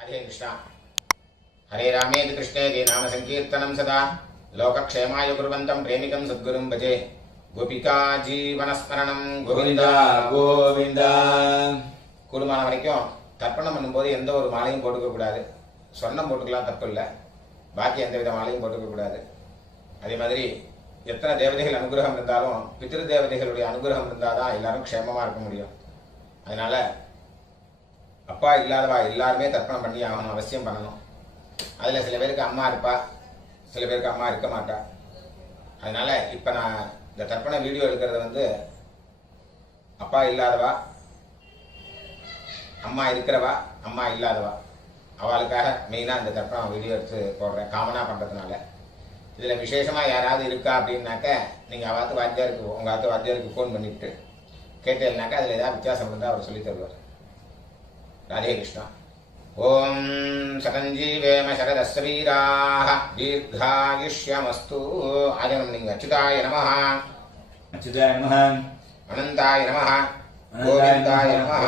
हरे कृष्णा हरे रामेति कृष्णेति नाम संकीर्तनं सदा लोकक्षेमाय कुर्वन्तं प्रेमिकं सद्गुरुं भजे गोपिका जीवनस्मरणं गोविंदा गोविंदा கூடுமான வரைக்கும் தர்ப்பணம் பண்ணும்போது எந்த ஒரு மாலையும் போட்டுக்க கூடாது. சொர்ணம் போட்டுக்கலாம், தப்பு இல்லை. பாக்கி எந்த வித மாலையும் போட்டுக்க கூடாது. அதே மாதிரி எத்தனை தேவதைகள் அனுகிரகம் இருந்தாலும் பித்ரு தேவதைகளுடைய அனுகிரகம் இருந்தால் தான் எல்லாரும் க்ஷேமமாக இருக்க முடியும். அதனால அப்பா இல்லாதவா எல்லாருமே தர்ப்பணம் பண்ணி ஆகணும், அவசியம் பண்ணணும். அதில் சில பேருக்கு அம்மா இருப்பா, சில பேருக்கு அம்மா இருக்க மாட்டா. அதனால இப்போ நான் இந்த தர்ப்பண வீடியோ எடுக்கிறது வந்து அப்பா இல்லாதவா, அம்மா இருக்கிறவா, அம்மா இல்லாதவா அவளுக்காக மெயினாக இந்த தர்ப்பணம் வீடியோ எடுத்து போடுறேன், காமனாக பண்ணுறதுனால. இதில் விசேஷமாக யாராவது இருக்கா அப்படின்னாக்க நீங்கள் அவாத்து வாத்தியாருக்கு, உங்கள் ஆத்து வாத்தியாருக்கு ஃபோன் பண்ணிவிட்டு கேட்டேன்னாக்கா அதில் ஏதாவது வித்தியாசம் இருந்தால் அவர் சொல்லி தருவார். ராதே கிருஷ்ணா. ஓம் சதஞ்சீவேம சரதஸ்வீராः தீர்காயுஷ்யமஸ்து. ஆஜனம் நீங்கள் அச்சுதாய நமः, அச்சுதாய நமः, அனந்தாய நமः, கோவிந்தாய நமः.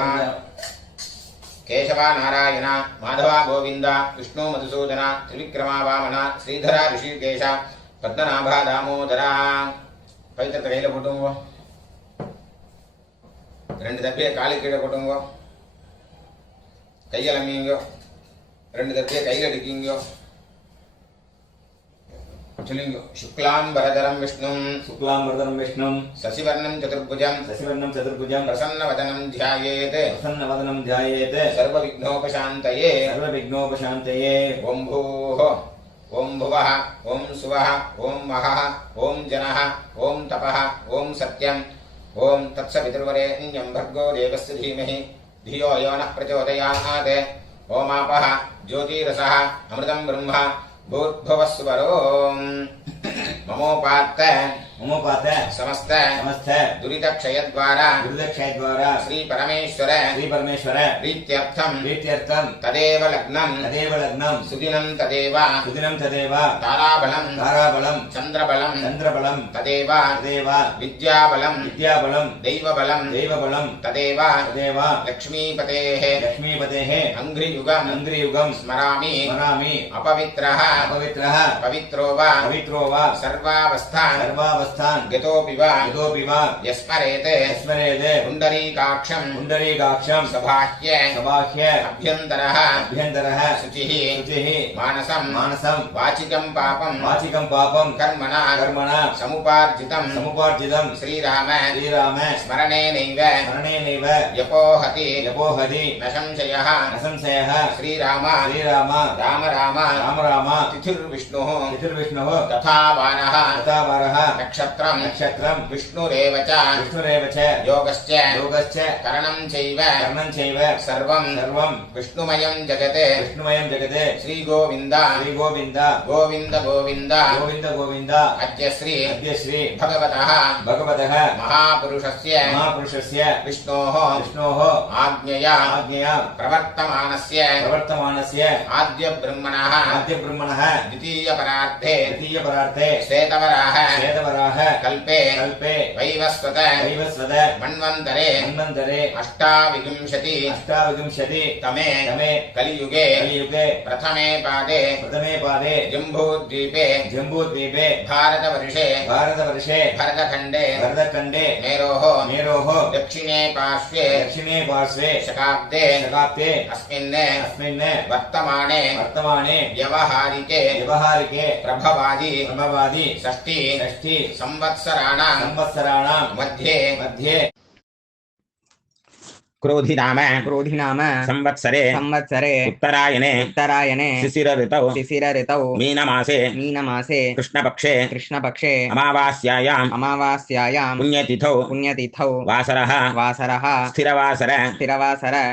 கேசவா நாராயண, மாதவா கோவிந்தா, விஷ்ணு மதுசூதனா, திரிவிக்ரமா வாமனா, ஸ்ரீதரா ரிஷிகேஷா, பத்மநாபா தாமோதரா. பவித்திரத்தை கையில் போட்டுங்க, ரெண்டு தப்பியை காலு கீழே போட்டுங்க, கையலம்பிங்கோ, ரெண்டு தப்பியை கையில் அடிக்கிங்கோ. சொல்லுங்க. शुक्लांबरधरं विष्णुं शुक्लांबरधरं विष्णुं शशिवर्णं चतुर्भुजं प्रसन्नवदनं ध्यायेत् सर्वविघ्नोपशान्तये ओं भूः ओं भुवः ओं सुवः ओं महः ओं जनः ओं तपः ओं सत्यं ओं तत्सवितुर्वरेण्यं भर्गो देवस्य धीमहि धियो यो नः प्रचोदयात्. ओमापः ज्योतिरसः अमृतं ब्रह्म भूर्भुवस्वरो ममोपात्त समस्त दुरितक्षय द्वारा श्री परमेश्वर प्रीत्यर्थं तदेव लग्नं सुदिनं तदेव ताराबलं चंद्रबलं तदेव विद्याबलं दैवबलं तदेव लक्ष्मीपतेः अंघ्रियुगं स्मरामि अपवित्रः पवित्रो वा सर्वावस्थान् गतोऽपि वा यस्मरेते पुण्डरीकाक्षं सबाह्य अभ्यन्तरः शुचिः मानसं वाचिकं पापं कर्मणा समुपार्जितं श्रीराम स्मरणेनैव व्यपोहति न संशयः श्रीराम राम तिथिर्विष्णुः तथा वारः नक्षत्रं विष्णुरेव च योगश्च करणं चैव सर्वं विष्णुमयं जगत् श्री गोविंद अद्य श्री भगवतः महापुरुषस्य विष्णोः आज्ञया प्रवर्तमानस्य आद्य ब्रह्मणः द्वितीय परार्थे श्वेतवराह कल्पे वैवस्वत मन्वन्तरे अष्टाविंशति तमे कलियुगे प्रथमे पादे जम्बूद्वीपे भारतवर्षे भरतखण्डे मेरोः दक्षिणे पार्श्वे शकाब्दे अस्मिन् वर्तमाने व्यवहारिके प्रभवादि षष्ठी संवत्सराणां मध्ये क्रोधि नाम संवत्सरे उत्तरायणे शिशिर ऋतौ मीनमासे कृष्णपक्षे अमावास्यायां पुण्यतिथौ वासरः स्थिरवासर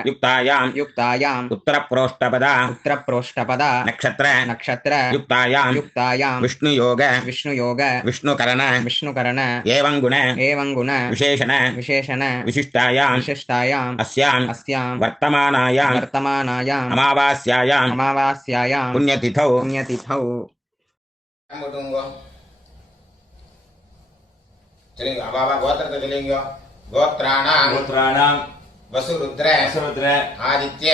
युक्तायां उत्तरप्रोष्ठपदा नक्षत्र युक्तायां विष्णुयोग विष्णुकरण एवं गुण विशेषण विशिष्टायां अस्यां वर्तमानायां अमावास्यायां पुण्यतिथौ चलेंगे। अब गोत्रते चलेंगे। गोत्राणां वसुरुद्र आदित्य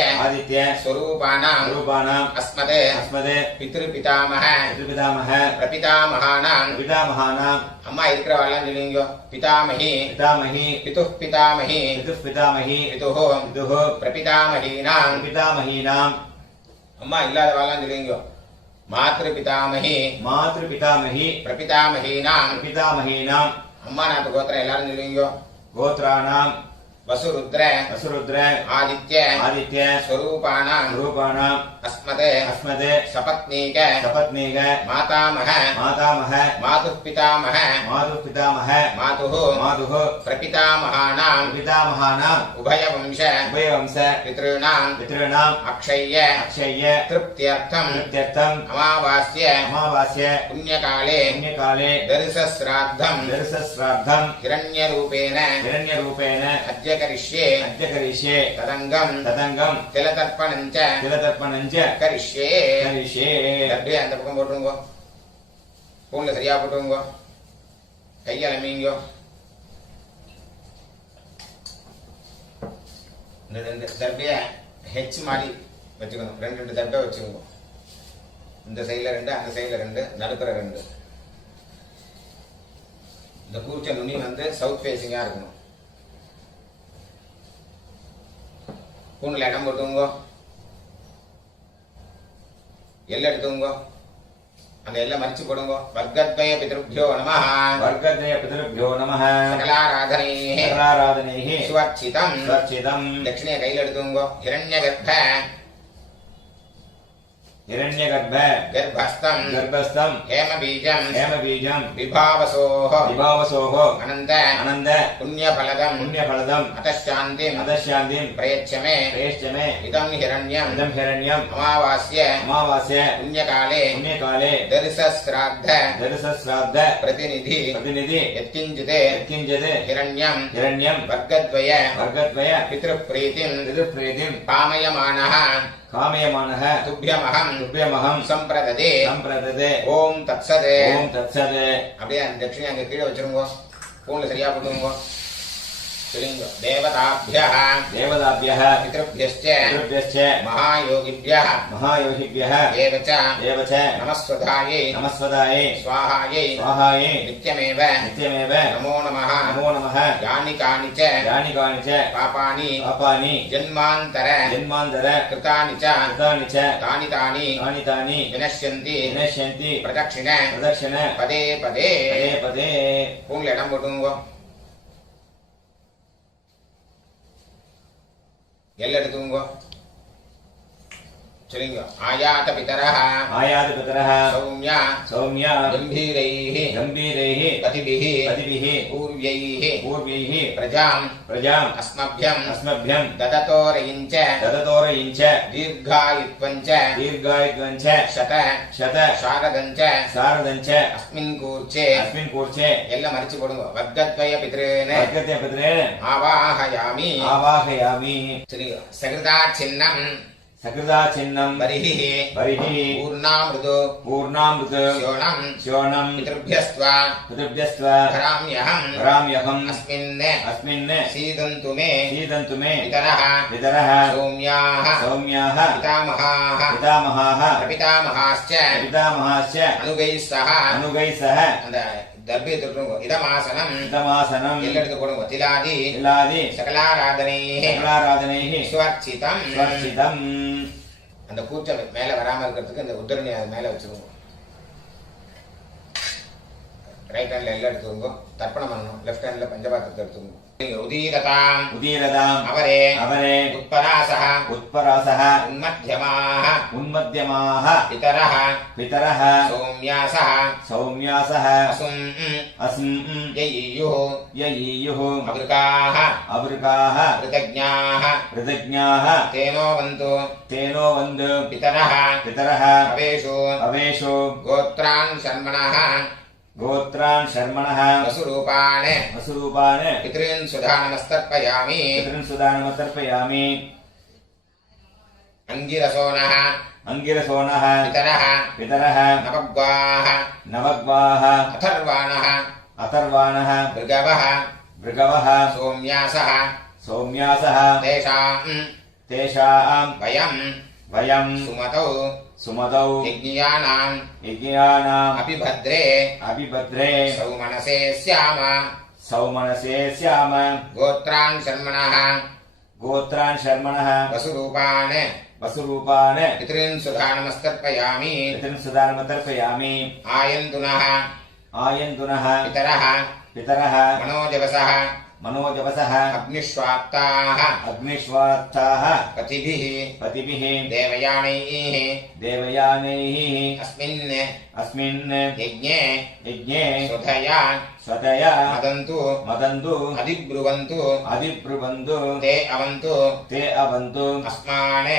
स्वरूपाणाम् अस्मदे पितृपितामह प्रपितामहानाम् अम्मा इरुक्कறவெல்லாம் சொல்லுங்க पितामही पितुः पितामही पितुः प्रपितामहीनाम् अम्मा இல்லாதவெல்லாம் சொல்லுங்க मातृपितामही प्रपितामहीनाम् अम्मा नाथ गोत्र எல்லாரும் சொல்லுங்க गोत्राणाम् वसुरुद्र आदित्य स्वरूपाणाम् अस्मदे सपत्नीक मातामह मातुः पितामह मातुः प्रपितामहानाम् उभयवंश पितॄणाम् अक्षय्य तृप्त्यर्थम् अमावास्य पुण्यकाले दर्शश्राद्धम् हिरण्यरूपेण अद्य करिष्ये तदंगम तिलतर्पणञ्च करिष्ये அப்படியே அந்த பக்கம் போட்டுங்க பூன்ல சரியா போட்டுங்க கையால மீங்க இந்த ரெண்டு தர்பைய ஹெச் மாதிரி வச்சுக்கணும் ரெண்டு தர்பை வச்சுக்கோங்க இந்த சைடுல ரெண்டு அந்த சைடுல ரெண்டு நடுப்புற ரெண்டு இந்த கூர்ச்ச நுனி வந்து சவுத் ஃபேசிங்கா இருக்கணும் பூன்ல இடம் போட்டுங்க எல்லை எடுத்துங்க அந்த எல்லை மறிச்சு போடுங்க வர்க்கத்வய பிதృభ్யோ நமः சகலாராதனைः சுவர்ச்சிதம் தட்சிணைய கையில் எடுத்துங்க हिरण्यगर्भ गर्भस्थं हेमबीजं विभावसोः अनन्त पुण्यफलदम् अतश्शान्तिं प्रयच्छ मे इदं हिरण्यम् अमावास्य पुण्यकाले दर्शश्राद्ध प्रतिनिधि यत्किञ्चित् हिरण्यं वर्गद्वय पितृप्रीतिं कामयमानः तुभ्यमहं संप्रददे ओम तत्सद அப்படியே அந்த தட்சிணை அங்க கீழே வச்சிருங்க பூன்ல சரியா போடுங்க சொல்லுங்க தேவதாभ्यः पितृभ्यश्च महायोगिभ्यः देवच नमस्वधायै स्वाहायै नित्यमेव नमो नमः यानि कानि च पापानि जन्मान्तर कृतानि च तानि विनश्यन्ति प्रदक्षिण पदे பூன்ல இடம் போடுங்க எல்லை எடுத்துங்க சொல்லுங்க ஆயாத பிதரः சௌம்யா கம்பீரைः பதிபிः பூர்வைः பிரஜாம் அஸ்மभ्यं ददतोरयिञ्च दीर्घायुत्वञ्च शत शारदञ्च अस्मिन् कूर्चे எல்லாம் மறிச்சு போடுங்க வர்க்கத்வய பித்ரேன ஆவாஹயாமி சொல்லுங்க சகிருதா சின்னம் बरिः पूर्णामृत श्योणं पितृभ्यस्त्वा धराम्यहम् अस्मिन् सीदन्तु मे पितरः सौम्याः पितामहाः प्रपितामहाश्च अनुगैः सह அந்த தர்பை தொட்டுங்க இதமாசனம் எல்லை எடுத்து போடுங்க திலாதி சகலாராதனைः சுவர்ச்சிதம் அந்த கூச்சம் மேல வராம இருக்கிறதுக்கு இந்த உத்தரணி அது மேல வச்சுக்கோங்க ரைட் ஹேண்ட்ல எல்லாம் எடுத்துக்கோங்க தர்ப்பணம் பண்ணணும் லெஃப்ட் ஹேண்ட்ல பஞ்சபாத்திரத்தை எடுத்துக்கோங்க உதீரதாம் அவரே உத்பராசः உன்மத்யமாः பிதரः சௌம்யாசः அசும் யயீயுः அவ்ருகாः ऋतज्ञाः तेनो वन्तु पितरः अवेशो गोत्रान् शर्मणः वसुरूपान् पितॄन् सुधा नमस्तर्पयामि अंगिरसोनः पितरः नवग्वाः अथर्वाणः भृगवः सौम्यासः सौम्यासः तेषां वयं सुमतौ यज्ञियानाम् अभिभद्रे सौमनसे स्याम गोत्रान् शर्मणः वसुरूपान् पितॄन् सुधा नमस्तर्पयामि आयन्तुनः पितरः मनोजवसः अग्निष्वाप्ताः पतिभिः देवयानैः अस्मिन् यज्ञे स्वधया मदन्तु अधिब्रुवन्तु ते अवन्तु अस्मान्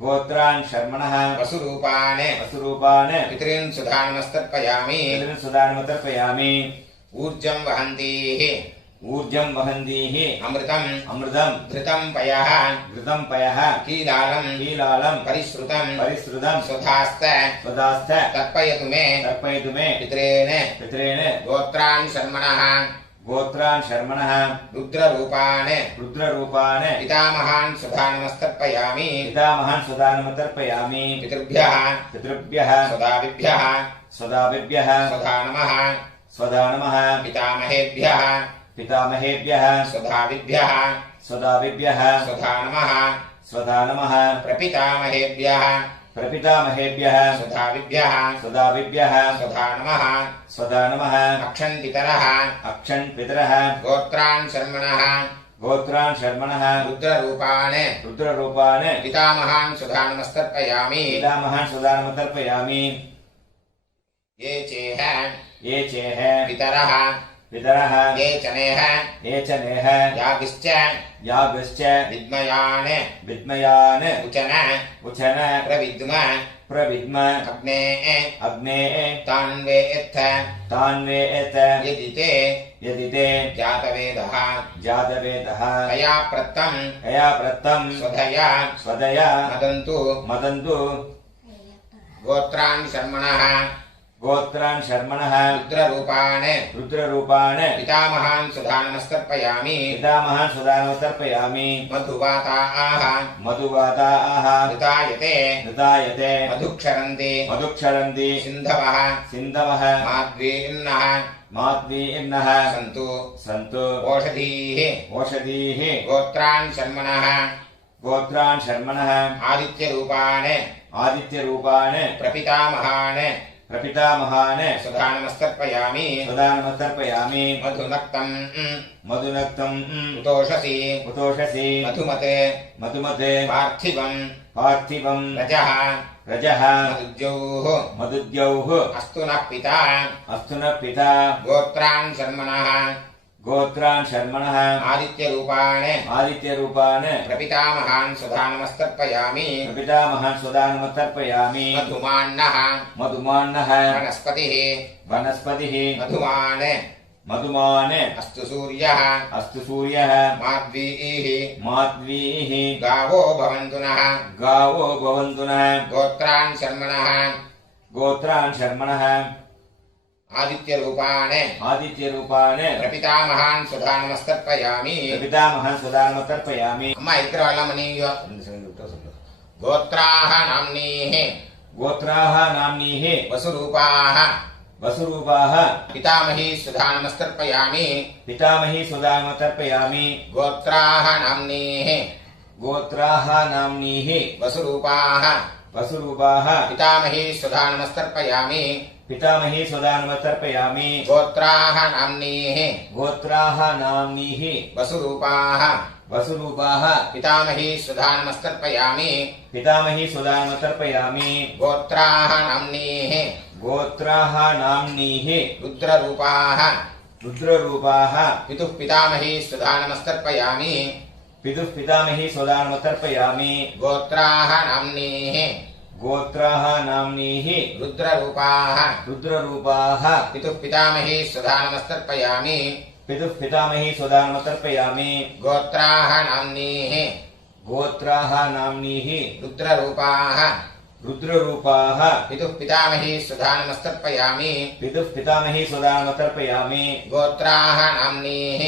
गोत्रान् शर्मणः वसुरूपान् पितॄन् सुधा नमस्तर्पयामि ऊर्जं वहन्तीः अमृतं घृतं पयः कीलालं परिश्रुतं स्वधास्त तर्पयतु मे पितॄन् गोत्रान् शर्मणः रुद्ररूपान् पितामहान् सुधा नमस्तर्पयामि पितृभ्यः स्वदाभिभ्यः स्वधा नमः पितामहेभ्यः स्वधाभिभ्यः स्वधा नमः प्रपितामहेभ्यः स्वधाभिभ्यः स्वधा नमः अक्षन्पितरः गोत्रान् शर्मणः रुद्ररूपान् पितामहान् सुधा नमस्तर्पयामि ये चेह पितरः ये चनेह याभिश्च विद्मयान् उचन प्रविद्म अग्ने तान्वेत्थ यदिते जातवेदः तया प्रत्तं स्वधया मदन्तु गोत्रान् शर्मणः रुद्ररूपान् पितामहान् सुधा नमस्तर्पयामि मधुवाताः ऋतायते मधुक्षरन्ति सिन्धवः माद्वीर्नः सन्तु ओषधीः गोत्रान् शर्मणः आदित्यरूपान् प्रपितामहान् सुधा नमस्तर्पयामि मधुनक्तं उतोषसि मधुमते पार्थिवं रजः मधुद्यौः अस्तु नः पिता गोत्रान् शर्मणः आदित्यरूपान् प्रपितामहान् सुधा नमस्तर्पयामि मधुमान्नः वनस्पतिः मधुमान् अस्तु सूर्यः माद्वीः गावो भवन्तु नः गोत्रान् शर्मणः आदित्यरूपान् प्रपितामहान् सुधा नमस्तर्पयामि अम्मा इत्रवल्लमनीयो गोत्राः नाम्नीः वसुरूपाः पितामही सुधा नमस्तर्पयामि गोत्राः नाम्नीः वसुरूपाः पितामही सुधा नमस्तर्पयामि गोत्राः नाम्नीः वसुरूपाः पितामही सुधा नमस्तर्पयामि गोत्राः नाम्नीः रुद्ररूपाः पितुः पितामही सुधा नमस्तर्पयामि गोत्राः नाम्नीः रुद्ररूपाः पितुः पितामही सुधा नमस्तर्पयामि गोत्राः नाम्नीः रुद्ररूपाः रुद्ररूपाः पितुः पितामही सुधा नमस्तर्पयामि पितुः पितामही सुदानमतर्पयामि गोत्राः नाम्नीः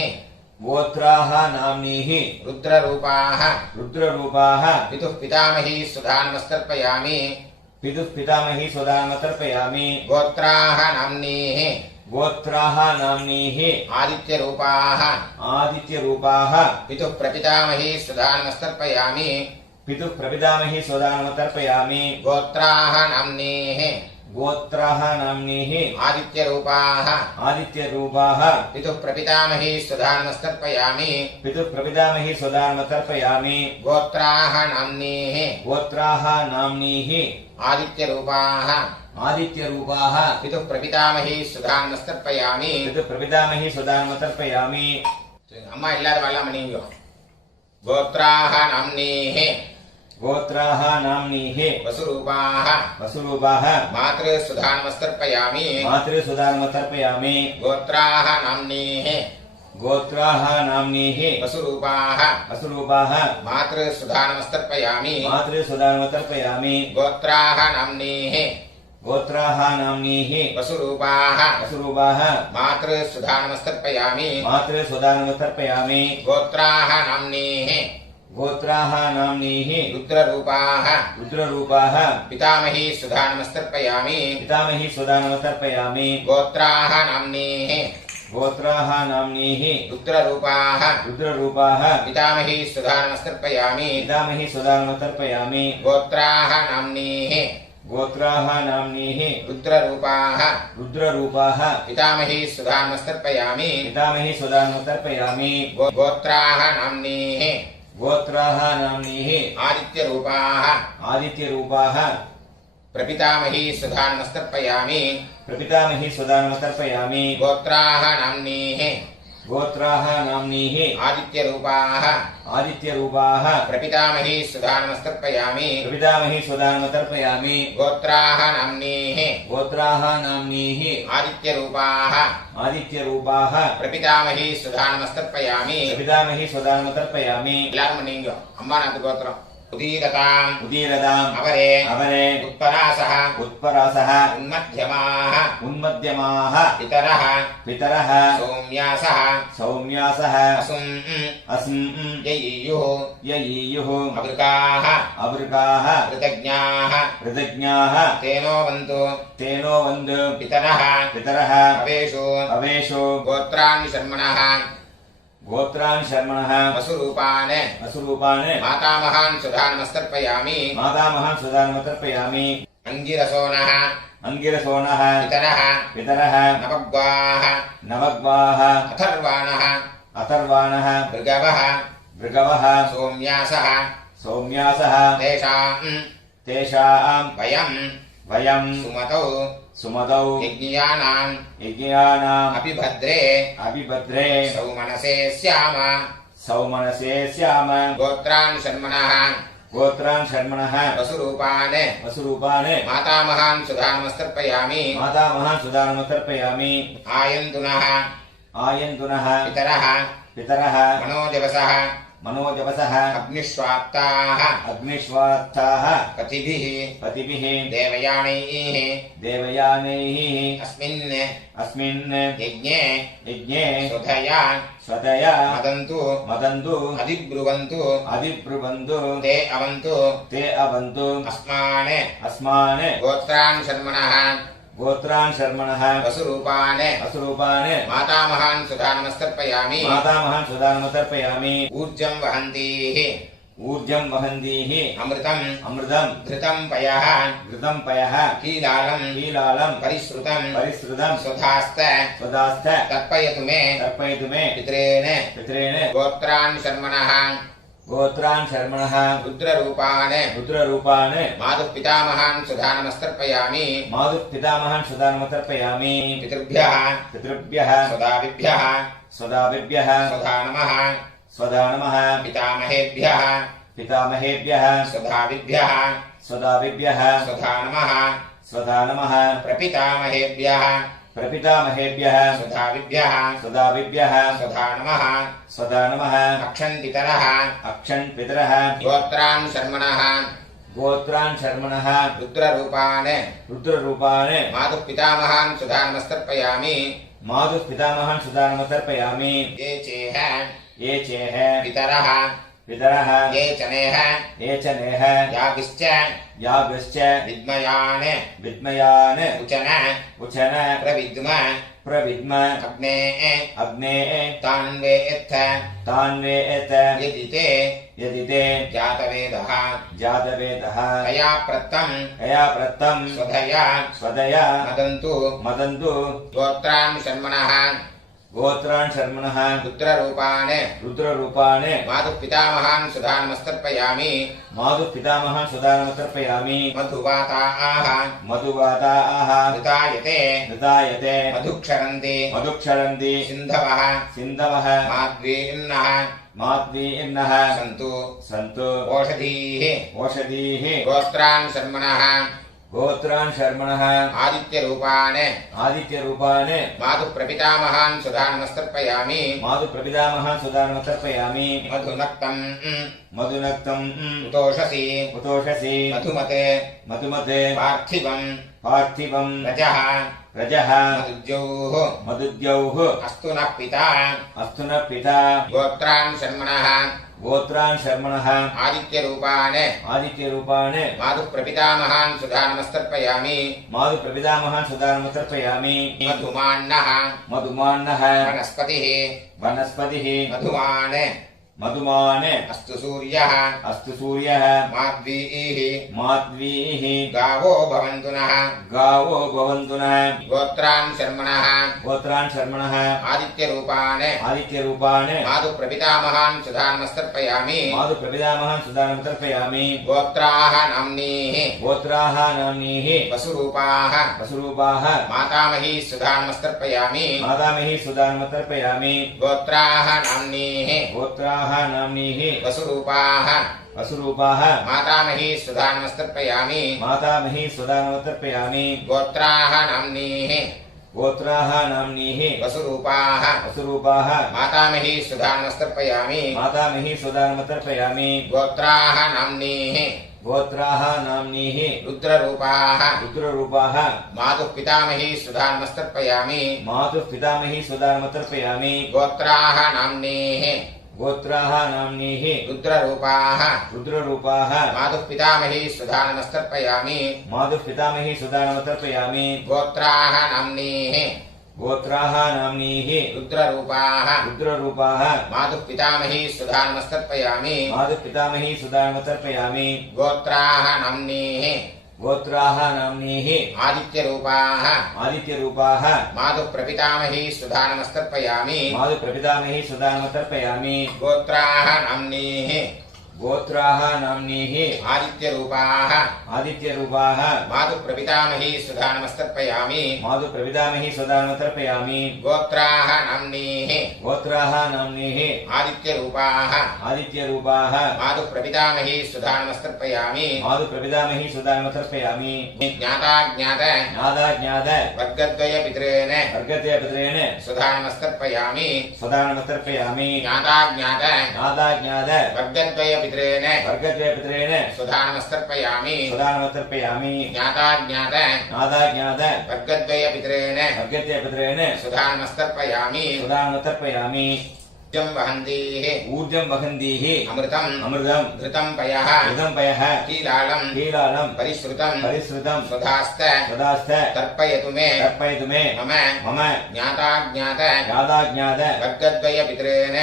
गोत्राः नाम्नीः रुद्ररूपाः रुद्ररूपाः पितुः पितामही सुधा नमस्तर्पयामि पितुः पितामही सुदानमतर्पयामि गोत्राः नाम्नीः गोत्राः नाम्नीः आदित्यरूपाः आदित्यरूपाः पितुः प्रपितामही सुधा नमस्तर्पयामि पितुः प्रपितामही सुदानमतर्पयामि गोत्राः नाम्नीः गोत्राः नाम्नीः आदित्यरूपाः आदित्यरूपाः पितुः प्रपितामही सुधा नमस्तर्पयामि पितुः प्रपितामही सुदानमतर्पयामि गोत्राः नाम्नीः गोत्राः नाम्नीः आदित्यरूपाः आदित्यरूपाः पितुः प्रपितामही सुधा नमस्तर्पयामि पितुः प्रपितामही सुदानमतर्पयामि अम्मा इल्लाद वाला मणियो गोत्राः नाम्नीः गोत्राः नाम्नीः वसुरूपाः वसुरूपाः मातृसुधा नमस्तर्पयामि मातृसुदानमतर्पयामि गोत्राः नाम्नीः गोत्राः नाम्नीः वसुरूपाः वसुरूपाः मातृसुधा नमस्तर्पयामि मातृसुदानमतर्पयामि गोत्राः नाम्नीः गोत्राः नाम्नीः वसुरूपाः वसुरूपाः मातृसुधा नमस्तर्पयामि मातृसुदानमतर्पयामि गोत्राः नाम्नीः गोत्राः नाम्नीः रुद्ररूपाः रुद्ररूपाः पितामही सुधा नमस्तर्पयामि पितामही सुदानमतर्पयामि गोत्राः नाम्नीः गोत्राः नाम्नीः रुद्ररूपाः रुद्ररूपाः पितामही सुधा नमस्तर्पयामि पितामही सुदानमतर्पयामि गोत्राः नाम्नीः गोत्राः नाम्नीः रुद्ररूपाः रुद्ररूपाः पितामही सुधा नमस्तर्पयामि पितामही सुदानमतर्पयामि गोत्राः नाम्नीः गोत्राः नाम्नीः आदित्यरूपाः आदित्यरूपाः प्रपितामही सुधा नमस्तर्पयामि प्रपितामही सुदानमतर्पयामि गोत्राः नाम्नीः गोत्राः नाम्नीः आदित्यरूपाः आदित्यरूपाः प्रपितामही सुधा नमस्तर्पयामि प्रपितामही सुदानमतर्पयामि गोत्राः नाम्नीः गोत्राः नाम्नीः आदित्यरूपाः आदित्यरूपाः प्रपितामही सुधा नमस्तर्पयामि प्रपितामही सुदानमतर्पयामि எல்லாரும் நீங்க அம்மா நாத்து கோத்திரம் उदीरताम् उदीरताम् अवरे अवरे उत्परासः उत्परासः उन्मध्यमाः उन्मध्यमाः पितरः पितरः सौम्यासः सौम्यासः असुम् अस्म् ययीयुः ययीयुः अवृकाः अवृकाः कृतज्ञाः कृतज्ञाः तेनो वन्तु तेनो वन्द् पितरः पितरः अवेषु अवेषु गोत्रान् शर्मणः गोत्रान् शर्मणः वसुरूपान् वसुरूपान् मातामहान् सुधा नमस्तर्पयामि मातामहान् सुदानमतर्पयामि अङ्गिरसोनः अङ्गिरसोनः पितरः पितरः नवग्वाः नवग्वाः अथर्वाणः अथर्वाणः भृगवः भृगवः सौम्यासः सौम्यासः तेषाम् वयम् सुमतौ सुमतौ यज्ञियानाम् यज्ञानाम् अभिभद्रे सौमनसे स्याम सौमनसे स्याम गोत्रान् शर्मणः गोत्रान् शर्मणः वसुरूपान् वसुरूपान् मातामहान् सुधा नमस्तर्पयामि मातामहान् सुदानमतर्पयामि आयन्तुनः आयन्तुनः पितरः पितरः मनोजवसः मनोजवसः अग्निष्वाप्ताः अग्निष्वात्ताः पतिभिः पतिभिः देवयानैः देवयानैः अस्मिन् यज्ञे स्वधया मदन्तु अधिब्रुवन्तु ते अवन्तु अस्मान् गोत्रान् शर्मणः वसुरूपान् मातामहान् सुधा नमस्तर्पयामि ऊर्जं वहन्तीः अमृतम् घृतं पयः कीलालं परिसृतं स्वधास्त तर्पयतु मे पितॄन् गोत्रान् शर्मणः रुद्ररूपान् मातुः पितामहान् सुधा नमस्तर्पयामि पितृभ्यः स्वदाभिभ्यः स्वधा नमः पितामहेभ्यः स्वदाभिभ्यः स्वधा नमः प्रपितामहेभ्यः स्वदाभिभ्यः स्वधा नमः अक्षन् पितरः गोत्रान् गोत्रान् शर्मणः रुद्ररूपान् रुद्ररूपान् मातुः पितामहान् सुधा नमस्तर्पयामि मातुः पितामहान् सुधा नमस्तर्पयामि ये चेह ये चेह पितरः पितरः ये च नेह ये च नेह यागिश्च यागश्च विद्मयान् विद्मयान् उचन उचन प्रविद्म प्रविद्म अग्ने अग्ने तान्वेत्थ तान्वेत यदि ते जातवेदः जातवेदः तया प्रत्तं तया प्रत्तं स्वदया मदन्तु गोत्रान् शर्मणः गोत्रान् शर्मणः रुद्ररूपान् मातुः पितामहान् सुधा नमस्तर्पयामि मधुवाताः ऋतायते मधुक्षरन्ति सिन्धवः माद्वीर्नः सन्तु ओषधीः गोत्रान् शर्मणः आदित्यरूपान् मातुः प्रपितामहान् सुधा नमस्तर्पयामि मधुनक्तम् उतोषसि मधुमते पार्थिवम् रजः मदुद्यौः अस्तु नः पिता गोत्रान् शर्मणः आदित्यरूपान् मातुः प्रपितामहान् सुधा नमस्तर्पयामि मधुमान्नः वनस्पतिः मधुमान् अस्तु सूर्यः माद्वीः गावो भवन्तु नः गोत्रान् शर्मणः आदित्यरूपान् मातुः प्रपितामहान् सुधा नमस्तर्पयामि गोत्राः नाम्नीः वसुरूपाः मातामही सुधा नमस्तर्पयामि गोत्राः नाम्नीः वसुरूपाः मातामही सुधा नमस्तर्पयामि गोत्राः नाम्नीः वसुरूपाः मातामही सुधा नमस्तर्पयामि गोत्राः नाम्नीः रुद्ररूपाः मातुः पितामही सुधा नमस्तर्पयामि गोत्राः नाम्नीः रुद्ररूपाः मातुः पितामही सुधा नमस्तर्पयामि गोत्राः नाम्नीः रुद्ररूपाः मातुः पितामही सुधा नमस्तर्पयामि गोत्राः नाम्नीः आदित्यरूपाः मातुः प्रपितामही सुधा नमस्तर्पयामि गोत्राः नाम्नीः आदित्यरूपाः मातुः प्रपितामही सुधा नमस्तर्पयामि गोत्राः नाम्नीः आदित्यरूपाः मातुः प्रपितामही सुधा नमस्तर्पयामि ज्ञात वर्गद्वय पितॄन् सुधा नमस्तर्पयामि ज्ञात वर्गद्वय पितॄन् सुधा नमस्तर्पयामि ज्ञात वर्गद्वय पितॄन् सुधा नमस्तर्पयामि ऊर्जं वहन्तीः अमृतम् घृतं पयः कीलालं परिश्रुतं स्वधास्त तर्पयतु मे मम ज्ञात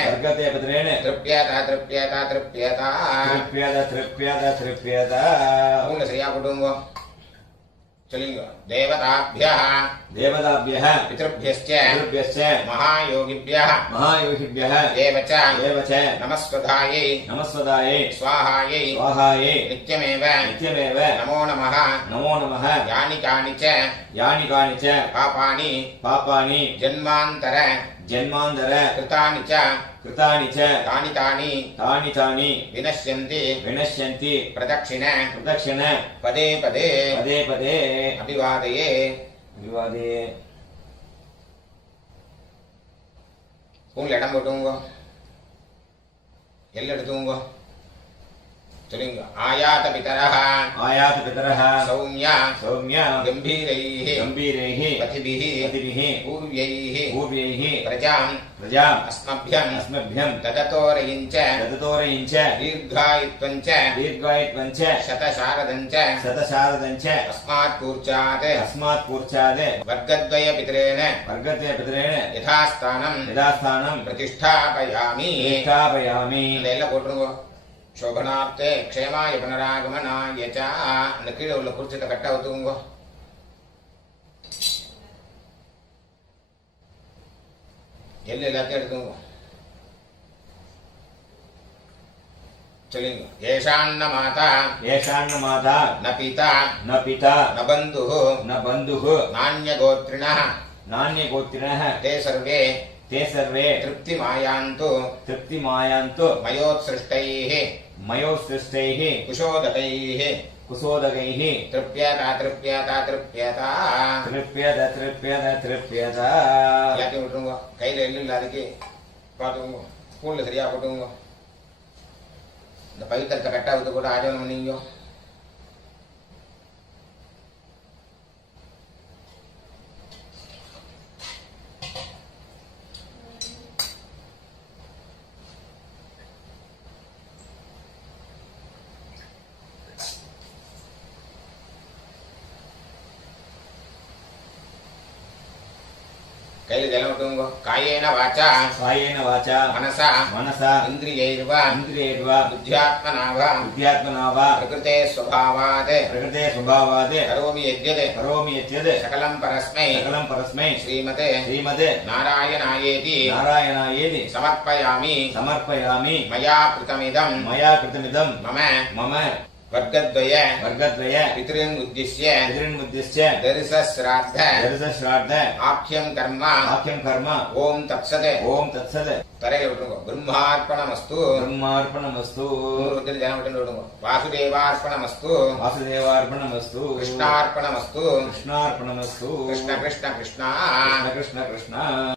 वर्गद्वय पितॄन् तृप्यत पूर्ण श्रिया कुटुंबो चलिंग देवताभ्यः पितृभ्यश्च महायोगिभ्यः एव च नमस्वधायै स्वाहायै नित्यमेव नमो नमः यानि कानि च पापानि जन्मान्तर कृतानि च तानि विनश्यन्ति प्रदक्षिण पदे अभिवादये உங்களை இடம் போட்டுங்க எல்லாம் எடுத்துங்க चलिंग आयात पितरः आयात पितरः सौम्य सौम्य गंभीरैः गंभीरैः पथिभिः पतिभिः पूर्व्यैः पूर्वैः प्रजां प्रजाम् अस्मभ्यं अस्मभ्यं ददतोरयिञ्च ददतोरयिञ्च दीर्घायित्वञ्च दीर्घायित्वञ्च शतशारदञ्च शतशारदञ्च अस्मात् पूर्चात् अस्मात् पूर्चाद् वर्गद्वय पितरेण वर्गद्वय पितरेण यथास्थानं यथास्थानं प्रतिष्ठापयामि प्रतिष्ठापयामि இதெல்லாம் போட்டுருங்க சோபனார்த்தே க்ஷேமாய புனராகமனாய ச அந்த கீழே உள்ள குறிச்சத்தை கட்ட ஊத்துங்க எல்லாம் எல்லாத்தையும் எடுத்துங்க சொல்லுங்க ஏஷான்ன மாதா येषान्न माता ந பிதா न पिता ந பந்துः न बन्धुः நான்யகோத்ரிணः नान्यगोत्रिणः ते सर्वे ते सर्वे तृप्तिमायान्तु तृप्तिमायान्तु मयोत्सृष्टैः मयोत्सृष्टैः कुशोदकैः कुशोदकैः तृप्यता तृप्यता तृप्यता तृप्यत तृप्यत तृप्यत எல்லாத்தையும் விட்டுருங்க கையில் எள்ளு இல்லாதக்கு பார்த்துக்கோங்க ஸ்பூனில் சரியாக போட்டுக்கோங்க இந்த பவித்திரத்தை கட்டா விட்டு கூட ஆஜனம் பண்ணீங்க கையில் ஜலம் விட்டுங்க காயேன வாச்சா कायेन वाचा मनसा मनसा इन्द्रियैर्व इन्द्रियैर्वा बुद्ध्यात्मना वा बुद्ध्यात्मना वा प्रकृते स्वभावात् प्रकृते स्वभावात् करोमि यद्यत् करोमि यद्यत् सकलं परस्मै सकलं परस्मै श्रीमते श्रीमते नारायणायेति नारायणायेति समर्पयामि समर्पयामि मया कृतमिदं मया कृतमिदं मम मम वर्गद्वय वर्गद्वय पितॄन् उद्दिश्य पितॄन्मुद्दिश्य दर्शश्राद्ध दर्शश्राद्ध आख्यं कर्म आख्यं कर्म ओम तत्सत् ओम तत्सत् தரையில விட்டுருங்க பிரம்மார்ப்பணமஸ்து ब्रह्मार्पणमस्तु ஒருத்தர் ஜனம் விட்டு விடுங்க வாசுதேவார்ப்பணமஸ்து वासुदेवार्पणमस्तु கிருஷ்ணார்ப்பணமஸ்து कृष्णार्पणमस्तु கிருஷ்ண கிருஷ்ண கிருஷ்ணா कृष्ण कृष्ण कृष्ण